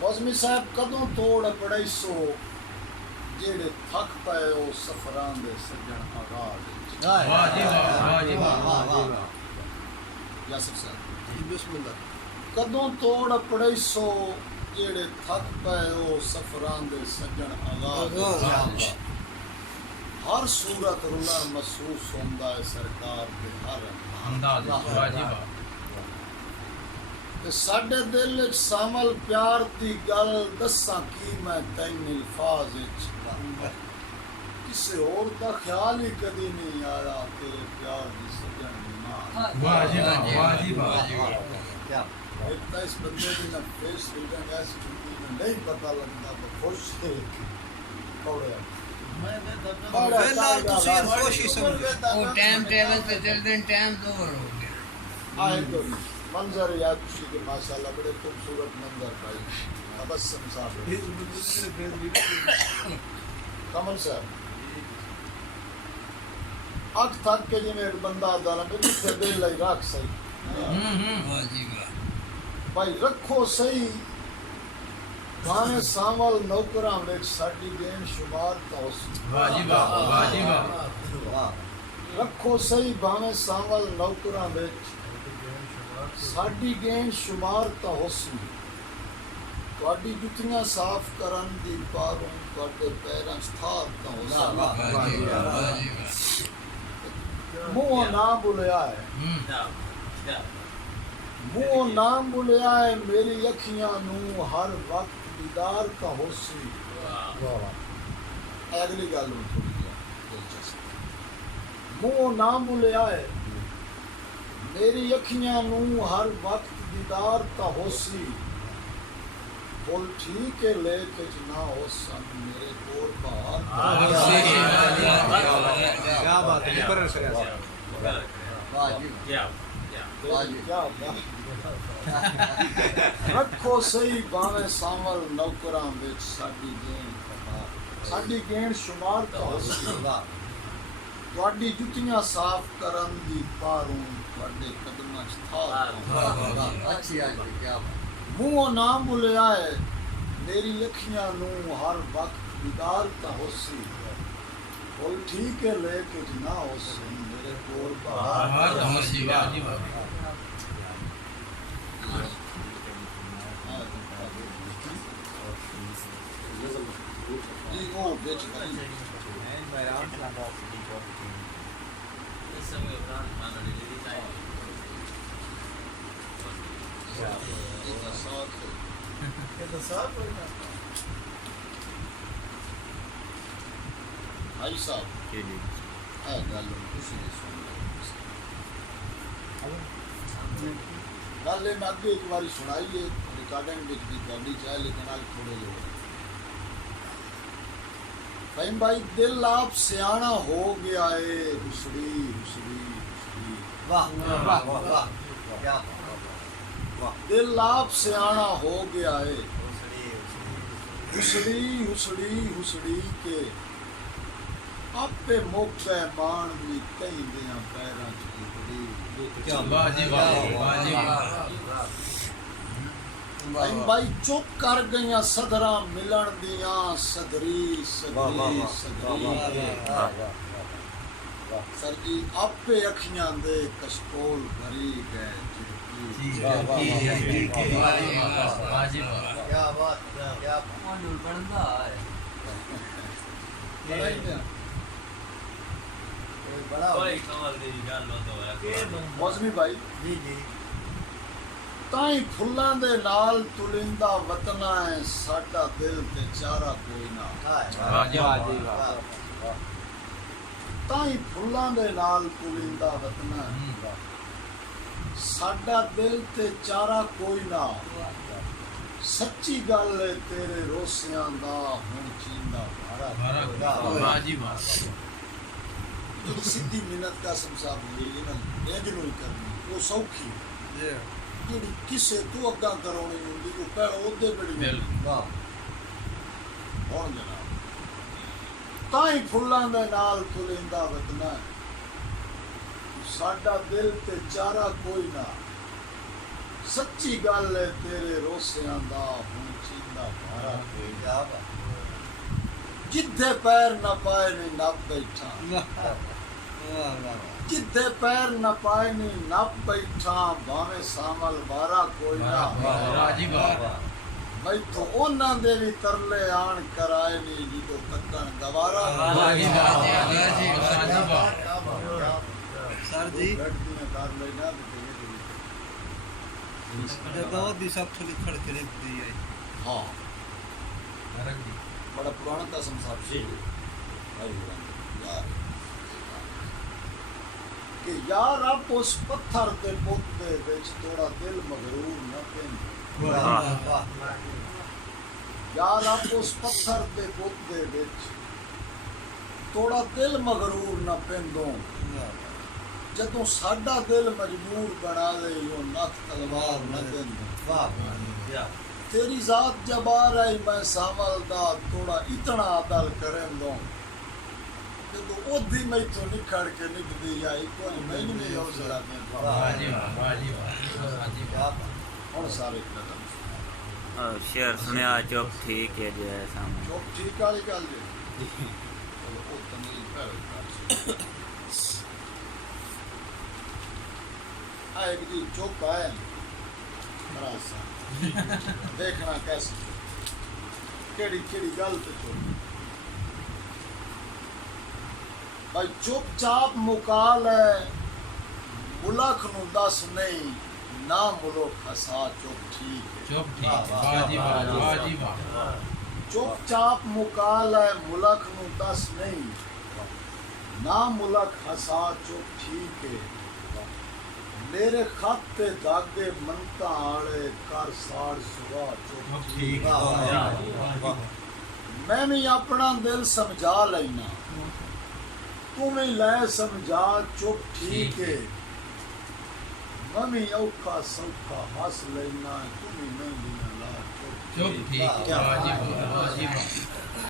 मौसमी साहब कदों तोड़ पड़ई सो जेड़े थक पए ओ सफरां दे सज्जन आगाज वाह जी वाह जी वाह यासिर साहब जी बिस्मिल्लाह। कदों तोड़ पड़ई सो जेड़े थक पए ओ सफरां दे सज्जन आगाज हर सूरत रुला महसूस होंदा है सरकार दे हर अंदाज वाह जी वाह ते साडे दिल विच सामल प्यार दी गल दस्सां की मैं तैन अल्फाज विच किसे और दा ख्याल ही कदी नहीं आया तेरे प्यार दी सजन दी मां वाह जी वाह जी वाह क्या एक तो इस बंदे दी ना फेस रीडिंग ऐसी चुकी नहीं पता लगता तो खुश है कौड़े वेला तुसी खुशी समझो वो टाइम टेबल पे चलते टाइम तो ओवर हो गया आए तो मंजर या खुशी के माशाल्लाह बड़े खूबसूरत मंजर भाई तबस्सुम साहब कमल साहब अख थक के जिवें एक बंदा आदा ना जिथे दिल लाई रख सही वाह जी वाह भाई रखो सही भावे सावल नौकरां विच साडी देन शुमार तो वाह जी वाह वाह रखो सही भावे सावल नौकरां विच साडी गेन शुमार तो हुस्न तुहाडी जुत्तियां साफ करन दी पारों तुहाडे पैरां च थार तो हुस्न वाह जी वाह मुंह ना बुलिया है मुंह ना बुलिया है मेरी अखियां नू हर वक्त दीदार का हुस्न अगली गल हूं थोड़ी दिलचस्प मुंह ना बुलिया है मेरी अखियां नू हर वक्त दीदार का होसी बोल ठीक है लेके ना हो सन मेरे कोल बाहर क्या बात है पर सर वाह जी क्या रखो सही भावे सावल नौकरां विच साडी गेण शुमार का होसी तुहाडी जुत्तियां साफ करन दी पारों तुहाडे कदमां च थार अच्छी आज क्या मुंह ना बुलिया है मेरी अखियां नू हर वक्त दीदार का होसी बोल ठीक है लेके ना हो मेरे कोल बाहर वाह जी वाह जी वो बेच नहीं भाई साहब है गल खुशी दी सुन गल मैं अगे एक बारी सुनाई है रिकॉर्डिंग विच भी गाड़ी चाहे लेकिन आज थोड़े जो फहीम भाई दिल आप सियाना हो गया है हुसड़ी हुसड़ी हुसड़ी वाह वाह वाह क्या दिल आप सियाना हो गया है हुसड़ी हुसड़ी हुसड़ी के आपे मौके मान भी कई दियां पैरां च क्या वाह जी वाह भाई चुप कर गईयां सदरां मिलन दियां सदरी सदरी सदरी सर जी आपे अखियां दे कशकोल भरी गए वाह जी वाह क्या बात क्या मानूल बनदा है बड़ा मौसमी भाई जी जी ताई फुल्लां दे नाल तुलिंदा वतना है साडा दिल ते चारा कोई ना वाह जी वाह ताई फुल्लां दे नाल तुलिंदा वतना है साडा दिल ते चारा कोई ना सच्ची गल है तेरे रोसियां दा हुण चींदा मारा वाह जी वाह सीधी मिन्नत का संसार मिली ना इंज नहीं करनी वो सौखी ਜਿਹੜੀ ਕਿਸੇ ਤੋਂ ਅੱਗਾ ਕਰਾਉਣੀ ਹੁੰਦੀ ਉਹ ਪਹਿਲਾਂ ਉਹਦੇ ਬੜੀ वाह ਹੁਣ ਜਨਾਬ ਤਾਂ ਹੀ ਫੁੱਲਾਂ ਦੇ ਨਾਲ ਤੁਲਿੰਦਾ ਵਤਨਾ ਸਾਡਾ ਦਿਲ ਤੇ ਚਾਰਾ ਕੋਈ ਨਾ ਸੱਚੀ ਗੱਲ ਹੈ ਤੇਰੇ ਰੋਸਿਆਂ ਦਾ ਹੁਣ ਚੀਨ क्या बात ਜਿੱਥੇ ਪੈਰ ਨਾ ਪਾਏ ਨੀ ਨੱਪ ਬੈਠਾ ਜਿੱਥੇ ਪੈਰ ਨਾ ਪਾਏ ਨੀ ਨੱਪ ਬੈਠਾ ਭਾਵੇਂ ਸਾਮਲ ਬਾਰਾ ਕੋਈ ਨਾ वाह जी वाह ਮੈਥੋਂ ਉਹਨਾਂ ਦੇ ਵੀ ਤਰਲੇ ਆਣ ਕਰਾਏ ਨੀ ਜਦੋਂ ਤੱਕਣ ਗਵਾਰਾ वाह जी वाह वाह जी वाह जी वाह सर जी ਲੜਦੀਆਂ ਕਰ ਲੈਣਾ ਤੇ ਜਦੋਂ ਦੀ ਸਭ ਤੋਂ ਲਿਖੜ ਕੇ ਰੱਖਦੀ ਹੈ ਹਾਂ रख दी ਬੜਾ ਪੁਰਾਣਾ ਕਸਮ ਸਾਹਿਬ ਸੀ ਯਾਰ ਕਿ ਯਾਰ ਆਪ ਉਸ ਪੱਥਰ ਦੇ ਬੁੱਤ ਦੇ ਵਿੱਚ ਥੋੜਾ ਦਿਲ ਮਗਰੂਰ ਨਾ ਪੈਂਦਾ वाह वाह ਯਾਰ ਆਪ ਉਸ ਪੱਥਰ ਦੇ ਬੁੱਤ ਦੇ ਵਿੱਚ ਥੋੜਾ ਦਿਲ ਮਗਰੂਰ ਨਾ ਪੈਂਦੋ ਜਦੋਂ ਸਾਡਾ ਦਿਲ ਮਜਬੂਰ ਬਣਾ ਦੇ ਉਹ ਨੱਕ ਤਲਵਾਰ ਨਾ ਦਿੰਦਾ वाह क्या ਤੇਰੀ ਜ਼ਾਤ ਜਬਾਰ ਹੈ ਮੈਂ ਸਾਵਲ ਦਾ ਥੋੜਾ ਇਤਨਾ ਅਦਲ ਕਰਨ ਦੋ ਜਦੋਂ ਉਹਦੀ ਮੈਥੋਂ ਨਿਖੜ ਕੇ ਨਿਕਦੀ ਆਈ ਕੋਈ ਮੈਨੂੰ ਨਹੀਂ ਹੌਸਲਾ वाह जी ਮਿਲਦਾ वाह जी वाह जी क्या ਹੁਣ ਸਾਰੇ ਕਦਮ शेर सुनिया चुप ठीक है जो है सामने ਚੁੱਪ ਠੀਕ ਵਾਲੀ ਗੱਲ ਜੇ ਚਲੋ ਉਹ ਤਮੀਲ ਕਰ ਆਏ ਵੀ ਚੁੱਪ ਆਇਆ ਰਾਸਾ ਦੇਖਣਾ ਕੈਸੇ ਕਿਹੜੀ ਕਿਹੜੀ ਗੱਲ ਤੇ ਚੁੱਪ ਭਾਈ ਚੁੱਪਚਾਪ ਮੁਕਾਲ ਹੈ ਮੁਲਕ ਨੂੰ ਦੱਸ ਨਹੀਂ ਨਾ ਮੁਲਕ ਹਸਾ ਚੁੱਪ ਠੀਕ ਹੈ चुप ठीक वाह जी वाह जी वाह ਚੁੱਪਚਾਪ ਮੁਕਾਲ ਹੈ ਮੁਲਕ ਨੂੰ ਦੱਸ ਨਹੀਂ ਨਾ ਮੁਲਕ ਹਸਾ ਚੁੱਪ ਠੀਕ ਹੈ ਮੇਰੇ ਖੱਤ ਤੇ ਦਾਗੇ ਮੰਤਾ ਆਲੇ ਕਰ ਸਾੜ ਸੁਆ ਚੁੱਪ ਠੀਕ ठीक वाह ਮੈਂ ਵੀ ਆਪਣਾ ਦਿਲ ਸਮਝਾ ਲੈਣਾ ਤੂੰ ਵੀ ਲੈ ਸਮਝਾ ਚੁੱਪ ਠੀਕ ਹੈ ਮੈਂ ਵੀ ਔਖਾ ਸੌਖਾ ਹੱਸ ਲੈਣਾ ਤੂੰ ਵੀ ਮਹਿੰਦੀ ਨਾ ਲਾ ਚੁੱਪ चुप ठीक वाह जी वाह